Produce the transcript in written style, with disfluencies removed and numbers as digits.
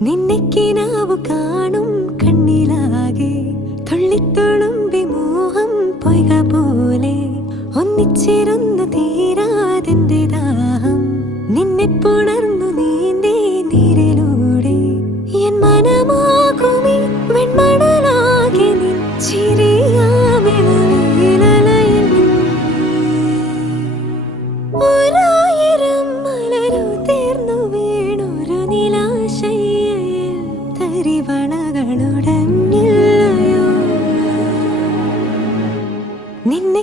നിന്നെ കിനാവു കാണും കണ്ണിലാകെ തുള്ളിത്തുളുമ്പി മോഹം പൊയ്ക പോലെ ഒന്നിച്ചിരുന്നു തീരാതെന്റെ ദാഹം നിന്നെ പുണർന്നു നീന്തേ നീരിലൂടെ എൻ മനമാകുമേ വെൺമണലാകെ നിൻ ചിരിയാമിളവിലലയിൽ ഒരായിരം മലരു തീർന്നു വീണൊരു നിലാശയിൽ തരിവളകളുടഞ്ഞില്ലയോ നിന്നെ